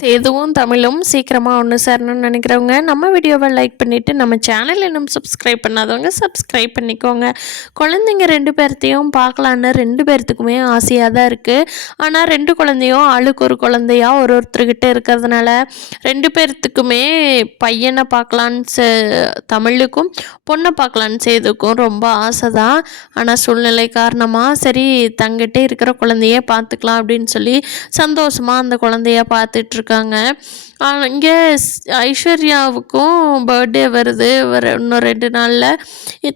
சேதுவும் தமிழும் சீக்கிரமாக ஒன்று சேரணும்னு நினைக்கிறவங்க நம்ம வீடியோவை லைக் பண்ணிவிட்டு நம்ம சேனல் இன்னும் சப்ஸ்கிரைப் பண்ணாதவங்க சப்ஸ்கிரைப் பண்ணிக்கோங்க. குழந்தைங்க 2 பேர்த்தையும் பார்க்கலான்னு 2 பேர்த்துக்குமே ஆசையாக தான் இருக்குது. ஆனால் 2 குழந்தையும் ஆளுக்கு ஒரு குழந்தையா ஒருத்தர்கிட்ட இருக்கிறதுனால 2 பேர்த்துக்குமே பையனை பார்க்கலான்னு தமிழுக்கும் பொண்ணை பார்க்கலான்னு சேதுக்கும் ரொம்ப ஆசை தான். ஆனால் சூழ்நிலை காரணமாக சரி தங்கிட்டே இருக்கிற குழந்தைய பார்த்துக்கலாம் அப்படின்னு சொல்லி சந்தோஷமாக அந்த குழந்தைய பார்த்துட்ருக்காங்க. இங்கே ஐஸ்வர்யாவுக்கும் பர்த்டே வருது, இன்னும் 2 நாளில்.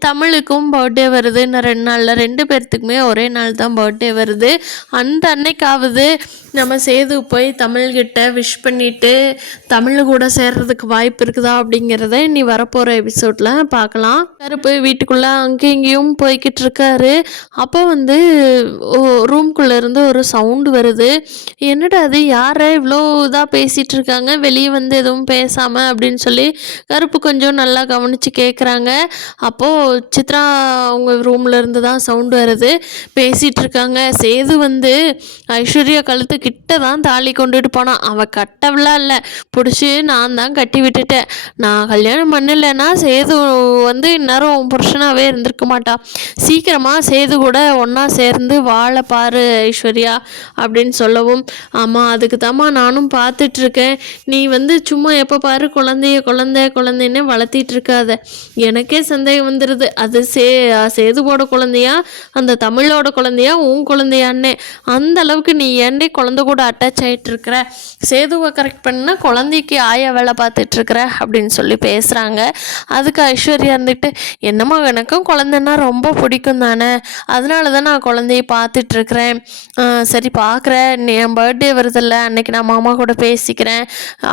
தமிழுக்கும் பர்த்டே வருது இன்னும் 2 நாளில். 2 பேர்த்துக்குமே ஒரே நாள் தான் பர்த்டே வருது. அந்த அன்னைக்காவது நம்ம சேது போய் தமிழ்கிட்ட விஷ் பண்ணிவிட்டு தமிழ் கூட சேர்றதுக்கு வாய்ப்பு இருக்குதா அப்படிங்கிறத இனி வரப்போகிற எபிசோடில் பார்க்கலாம். கருப்பு வீட்டுக்குள்ளே அங்கேயும் இங்கேயும் போய்கிட்டு இருக்காரு. அப்போ ரூம்குள்ளே இருந்து ஒரு சவுண்டு வருது. என்னடா அது, யாரை இவ்வளோ இதாக பேசிகிட்டு இருக்காங்க, வெளியே எதுவும் பேசாமல் அப்படின்னு சொல்லி கருப்பு கொஞ்சம் நல்லா கவனித்து கேட்குறாங்க. அப்போது சித்ரா அவங்க ரூமில் இருந்து தான் சவுண்டு வருது. பேசிகிட்டு இருக்காங்க. சேது ஐஸ்வர்யா கழுத்து கிட்ட தான் தாலி கொண்டுட்டு போனான். அவள் கட்டவெல்லாம் இல்லை, பிடிச்சி நான் தான் கட்டி விட்டுட்டேன். நான் கல்யாணம் பண்ணலைன்னா சேது இந்நேரம் புருஷனாகவே இருந்திருக்க மாட்டான். சீக்கிரமாக சேது கூட ஒன்றா சேர்ந்து வாழ பாரு ஐஸ்வர்யா அப்படின்னு சொல்லவும், ஆமாம் அதுக்கு தாம்மா நானும் பார்த்துட்ருக்கேன். நீ சும்மா எப்போ பாரு குழந்தைன்னு வளர்த்திட்டு இருக்காத. எனக்கே சந்தேகம் வந்துடுது, அது சேதுவோட குழந்தையா அந்த தமிழோட குழந்தையா உன் குழந்தையான்னே. அந்த அளவுக்கு நீ ஏன்டே குழந்தை கூட அட்டாச் ஆகிட்டு இருக்கிற? சேதுவை கரெக்ட் பண்ணா குழந்தைக்கு ஆயா வேலை பார்த்துட்ருக்குற அப்படின்னு சொல்லி பேசுகிறாங்க. அதுக்கு ஐஸ்வர்யா என்னம்மா எனக்கும் குழந்தைன்னா ரொம்ப பிடிக்கும் தானே, அதனால தான் நான் குழந்தைய பார்த்துட்ருக்குறேன். சரி பார்க்குறேன், என் பர்த்டே வருதில்ல அன்னைக்கு நான் மாமா கூட பேசிக்கிறேன்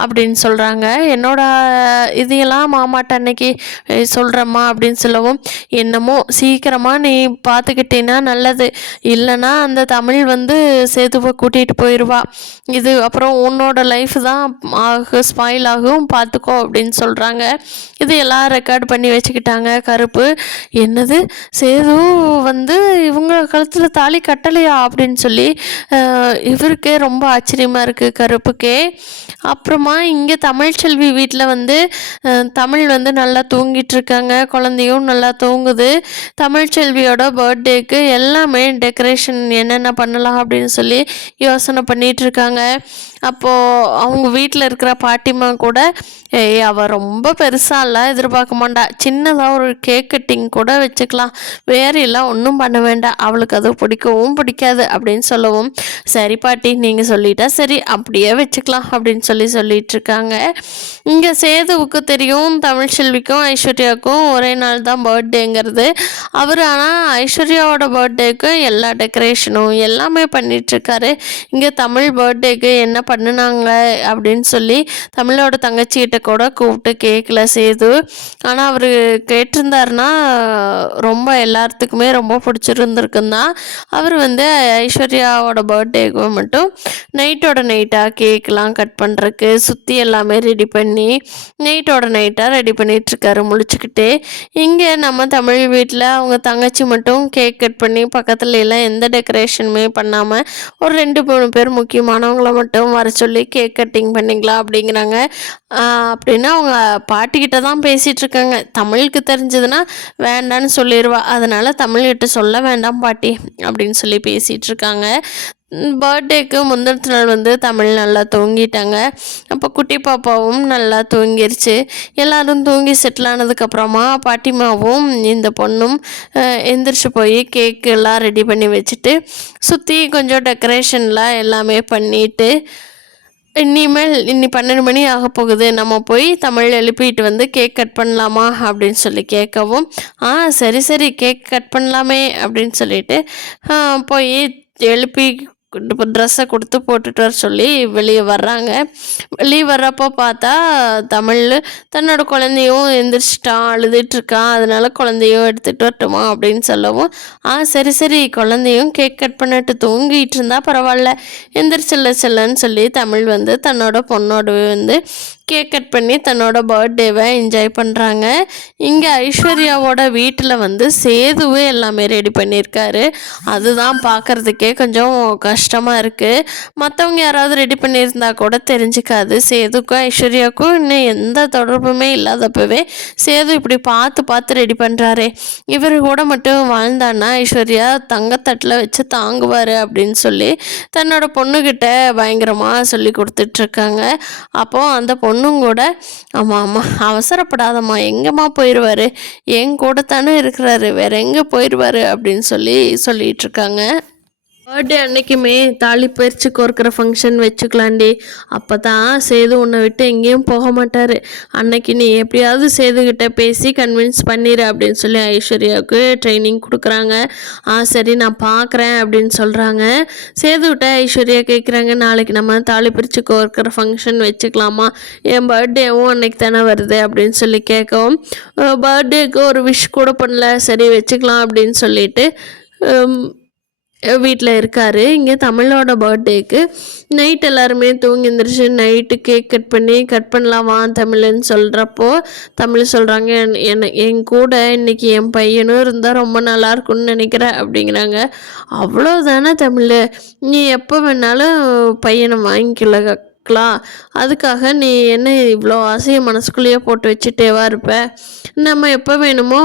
அப்படின்னு சொல்கிறாங்க. என்னோட இதையெல்லாம் மாமாட்ட அன்னைக்கு சொல்கிறேம்மா அப்படின்னு சொல்லவும், என்னமோ சீக்கிரமாக நீ பார்த்துக்கிட்டேன்னா நல்லது, இல்லைன்னா அந்த தமிழ் சேதுவை கூட்டிகிட்டு போயிடுவா. இது அப்புறம் உன்னோட லைஃப் தான் ஸ்பாயில் ஆகும், பார்த்துக்கோ அப்படின்னு சொல்கிறாங்க. இது எல்லாம் ரெக்கார்ட் பண்ணி வச்சுக்கிட்டாங்க. கருப்பு என்னது சேது இவங்க கழுத்தில் தாலி கட்டலையா அப்படின்னு சொல்லி இவருக்கே ரொம்ப ஆச்சரியமாக இருக்குது கருப்புக்கே. அப்புறமா இங்கே தமிழ்ச்செல்வி வீட்டில் தமிழ் நல்லா தூங்கிட்டு இருக்காங்க. குழந்தையும் நல்லா தூங்குது. தமிழ்ச்செல்வியோட பர்த்டேக்கு எல்லாமே டெக்கரேஷன் என்னென்ன பண்ணலாம் அப்படின்னு சொல்லி யோசனை பண்ணிகிட்ருக்காங்க. அப்போது அவங்க வீட்டில் இருக்கிற பாட்டிமா கூட அவள் ரொம்ப பெருசாலாம் எதிர்பார்க்க மாட்டா, சின்னதாக ஒரு கேக் கட்டிங் கூட வச்சுக்கலாம், வேறு எல்லாம் ஒன்றும் பண்ண வேண்டாம், அவளுக்கு அது பிடிக்கவும் பிடிக்காது அப்படின்னு சொல்லவும், சரி பாட்டி நீங்கள் சொல்லிட்டா சரி அப்படியே வச்சுக்கலாம் அப்படின்னு சொல்லிகிட்ருக்காங்க. இங்கே சேதுவுக்கு தெரியும் தமிழ்ச்செல்விக்கும் ஐஸ்வர்யாவுக்கும் ஒரே நாள் தான் பர்த்டேங்கிறது. அவர் ஆனால் ஐஸ்வர்யாவோட பர்த்டேக்கு எல்லா டெக்கரேஷனும் எல்லாமே பண்ணிகிட்ருக்காரு. இங்கே தமிழ் பர்த்டேக்கு என்ன பண்ணினாங்க அப்படின்னு சொல்லி தமிழோட தங்கச்சிக்கிட்ட கூட கூப்பிட்டு கேட்கல சேது. ஆனால் அவர் கேட்டிருந்தாருன்னா ரொம்ப எல்லாத்துக்குமே ரொம்ப பிடிச்சிருந்துருக்குந்தான். அவர் ஐஸ்வர்யாவோட பர்த்டேக்கு மட்டும் நைட்டோட நைட்டாக கேக்கெலாம் கட் பண்ணுறக்கு சுற்றி எல்லாமே ரெடி பண்ணி நைட்டோட நைட்டாக ரெடி பண்ணிகிட்ருக்காரு முழிச்சுக்கிட்டே. இங்கே நம்ம தமிழ் வீட்டில் அவங்க தங்கச்சி மட்டும் கேக் கட் பண்ணி பக்கத்துல எல்லாம் எந்த டெக்கரேஷனுமே பண்ணாமல் ஒரு 2-3 பேர் முக்கியமானவங்கள மட்டும் வர சொல்லி கேக் கட்டிங் பண்ணிக்கலாம் அப்படிங்கிறாங்க. அப்படின்னு அவங்க பாட்டிக்கிட்ட தான் பேசிகிட்ருக்காங்க. தமிழுக்கு தெரிஞ்சதுன்னா வேண்டான்னு சொல்லிடுவா, அதனால் தமிழ்கிட்ட சொல்ல வேண்டாம் பாட்டி அப்படின்னு சொல்லி பேசிகிட்ருக்காங்க. பர்த்டேக்கு முந்தின நாள் தமிழ் நல்லா தூங்கிட்டாங்க. அப்போ குட்டி பாப்பாவும் நல்லா தூங்கிருச்சு. எல்லோரும் தூங்கி செட்டில் ஆனதுக்கப்புறமா பாட்டிமாவும் இந்த பொண்ணும் எந்திரிச்சு போய் கேக்கு எல்லாம் ரெடி பண்ணி வச்சுட்டு சுற்றி கொஞ்சம் டெக்கரேஷன்லாம் எல்லாமே பண்ணிவிட்டு, இனிமேல் 12 மணி ஆக போகுது, நம்ம போய் தமிழ் எழுப்பிட்டு கேக் கட் பண்ணலாமா அப்படின்னு சொல்லி கேட்கவும், சரி கேக் கட் பண்ணலாமே அப்படின்னு சொல்லிட்டு போய் எழுப்பி ட்ரெஸ்ஸை கொடுத்து போட்டுட்டு வர சொல்லி வெளியே வர்றாங்க. வெளியே வர்றப்போ பார்த்தா தமிழ் தன்னோட குழந்தையும் எந்திரிச்சிட்டான், அழுதுட்டுருக்கான், அதனால குழந்தையும் எடுத்துகிட்டு வரட்டுமா அப்படின்னு சொல்லவும், சரி குழந்தையும் கேக் கட் பண்ணிட்டு தூங்கிட்டு இருந்தா பரவாயில்ல, எந்திரிச்சில்ல செல்லன்னு சொல்லி தமிழ் தன்னோட பொண்ணோட கேக் கட் பண்ணி தன்னோட பர்த்டேவை என்ஜாய் பண்ணுறாங்க. இங்கே ஐஸ்வர்யாவோட வீட்டில் வந்து சேதுவே எல்லாமே ரெடி பண்ணியிருக்காரு. அதுதான் பார்க்குறதுக்கே கொஞ்சம் கஷ்டமாக இருக்குது. மற்றவங்க யாராவது ரெடி பண்ணியிருந்தா கூட தெரிஞ்சுக்காது. சேதுக்கும் ஐஸ்வர்யாவுக்கும் இன்னும் எந்த தொடர்புமே இல்லாதப்பவே சேது இப்படி பார்த்து பார்த்து ரெடி பண்ணுறாரு. இவர் கூட மட்டும் வாழ்ந்தான்னா ஐஸ்வர்யா தங்கத்தட்டில் வச்சு தாங்குவார் அப்படின்னு சொல்லி தன்னோட பொண்ணுக்கிட்ட பயங்கரமாக சொல்லி கொடுத்துட்ருக்காங்க. அப்போது அந்த பொண்ணும் கூட ஆமாம் அவசரப்படாதம்மா, எங்கேம்மா போயிடுவார், என் கூட தானே இருக்கிறாரு, வேற எங்கே போயிடுவார் அப்படின்னு சொல்லிகிட்ருக்காங்க. பர்த்டே அன்னைக்குமே தாலி பறித்து கோர்க்கிற ஃபங்க்ஷன் வச்சுக்கலாண்டி, அப்போ தான் சேது உன்னை விட்டு எங்கேயும் போக மாட்டார். அன்னைக்கு நீ எப்படியாவது சேதுக்கிட்ட பேசி கன்வின்ஸ் பண்ணிடு அப்படின்னு சொல்லி ஐஸ்வர்யாவுக்கு ட்ரைனிங் கொடுக்குறாங்க. சரி நான் பார்க்குறேன் அப்படின்னு சொல்கிறாங்க. சேதுக்கிட்ட ஐஸ்வர்யா கேட்குறாங்க, நாளைக்கு நம்ம தாலி பிரித்து கோர்க்கிற ஃபங்க்ஷன் வச்சுக்கலாமா, என் பர்த்டேவும் அன்னைக்கு தானே வருது அப்படின்னு சொல்லி கேட்கவும், பர்த்டேக்கு ஒரு விஷ் கூட பண்ணல, சரி வச்சுக்கலாம் அப்படின்னு சொல்லிட்டு வீட்டில் இருக்கார். இங்கே தமிழோட பர்த்டேக்கு நைட் எல்லாருமே தூங்கி எழுந்திரிச்சு நைட்டு கேக் கட் பண்ணலாம் வா தமிழ்னு சொல்கிறப்போ தமிழ் சொல்கிறாங்க, என் கூட இன்றைக்கி என் பையனும் இருந்தால் ரொம்ப நல்லாயிருக்குன்னு நினைக்கிறேன் அப்படிங்கிறாங்க. அவ்வளோதானே தமிழ், நீ எப்போ வேணாலும் பையனை வாங்கிக்கல, அதுக்காக நீ என்ன இவ்வளோ ஆசையை மனசுக்குள்ளேயே போட்டு வச்சுட்டேவா இருப்ப, நம்ம எப்போ வேணுமோ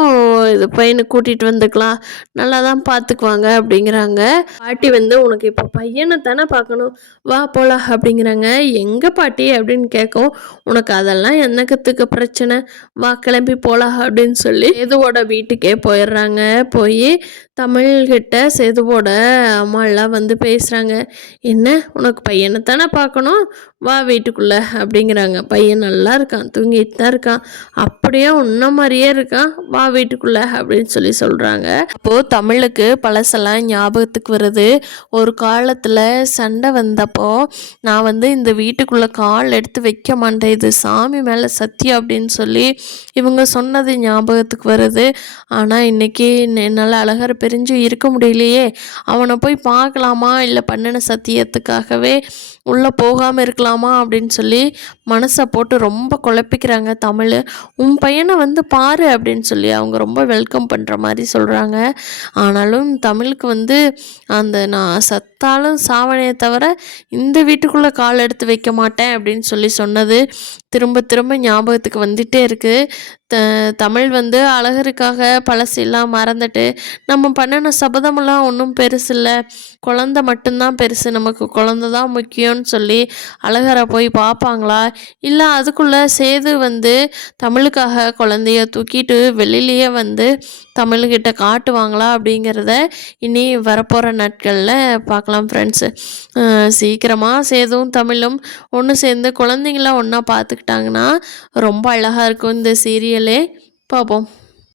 இது பையனை கூட்டிகிட்டு வந்துக்கலாம், நல்லா தான் பார்த்துக்குவாங்க அப்படிங்கிறாங்க. பாட்டி வந்து உனக்கு இப்போ பையனை தானே பார்க்கணும், வா போலாம் அப்படிங்கிறாங்க. எங்கே பாட்டி அப்படின்னு கேட்கும், உனக்கு அதெல்லாம் என்னக்கத்துக்கு பிரச்சனை, வா கிளம்பி போலாம் அப்படின்னு சொல்லி சேதுவோட வீட்டுக்கே போயிடுறாங்க. போய் தமிழ்கிட்ட சேதுவோட அம்மாலாம் வந்து பேசுகிறாங்க. என்ன உனக்கு பையனை தானே பார்க்கணும், வா வீட்டுக்குள்ளே அப்படிங்கிறாங்க. பையன் நல்லா இருக்கான், தூங்கிட்டு தான் இருக்கான், அப்படியே உன்ன மாதிரியே இருக்கான், வா வீட்டுக்குள்ளே அப்படின்னு சொல்கிறாங்க. அப்போது தமிழுக்கு பழசெல்லாம் ஞாபகத்துக்கு வருது. ஒரு காலத்தில் சண்டை வந்தப்போ நான் வந்து இந்த வீட்டுக்குள்ளே கால் எடுத்து வைக்க மாட்டேன், இது சாமி மேலே சத்தியம் அப்படின்னு சொல்லி இவங்க சொன்னது ஞாபகத்துக்கு வருது. ஆனால் இன்றைக்கி என்னால் அழகர் பிரிஞ்சு இருக்க முடியலையே, அவனை போய் பார்க்கலாமா இல்லை பண்ணின சத்தியத்துக்காகவே உள்ளே போகாமல் இருக்கலாமா அப்படின்னு சொல்லி மனசை போட்டு ரொம்ப குழப்பிக்கிறாங்க தமிழ். உன் பையனை வந்து பாரு அப்படின்னு சொல்லி அவங்க ரொம்ப வெல்கம் பண்ணுற மாதிரி சொல்கிறாங்க. ஆனாலும் தமிழுக்கு வந்து அந்த நான் சத்தாலும் சாவனையை தவிர இந்த வீட்டுக்குள்ளே கால் எடுத்து வைக்க மாட்டேன் அப்படின்னு சொன்னது திரும்ப திரும்ப ஞாபகத்துக்கு வந்துகிட்டே இருக்குது. தமிழ் வந்து அழகருக்காக பழசெல்லாம் மறந்துட்டு நம்ம பண்ணின சபதமெல்லாம் ஒன்றும் பெருசு இல்லை, குழந்த மட்டும்தான் பெருசு, நமக்கு குழந்த தான் முக்கியம்னு சொல்லி அழகரை போய் பார்ப்பாங்களா, இல்லை அதுக்குள்ளே சேது வந்து தமிழுக்காக குழந்தைய தூக்கிட்டு வெளியிலேயே வந்து தமிழ்கிட்ட காட்டுவாங்களா அப்படிங்கிறத இனி வரப்போகிற நாட்களில் பார்க்கலாம் ஃப்ரெண்ட்ஸு. சீக்கிரமாக சேதுவும் தமிழும் ஒன்று சேர்ந்து குழந்தைங்களாம் ஒன்றா பார்த்துக்கிட்டாங்கன்னா ரொம்ப அழகாக இருக்கும் இந்த சீரியலே. பார்ப்போம்.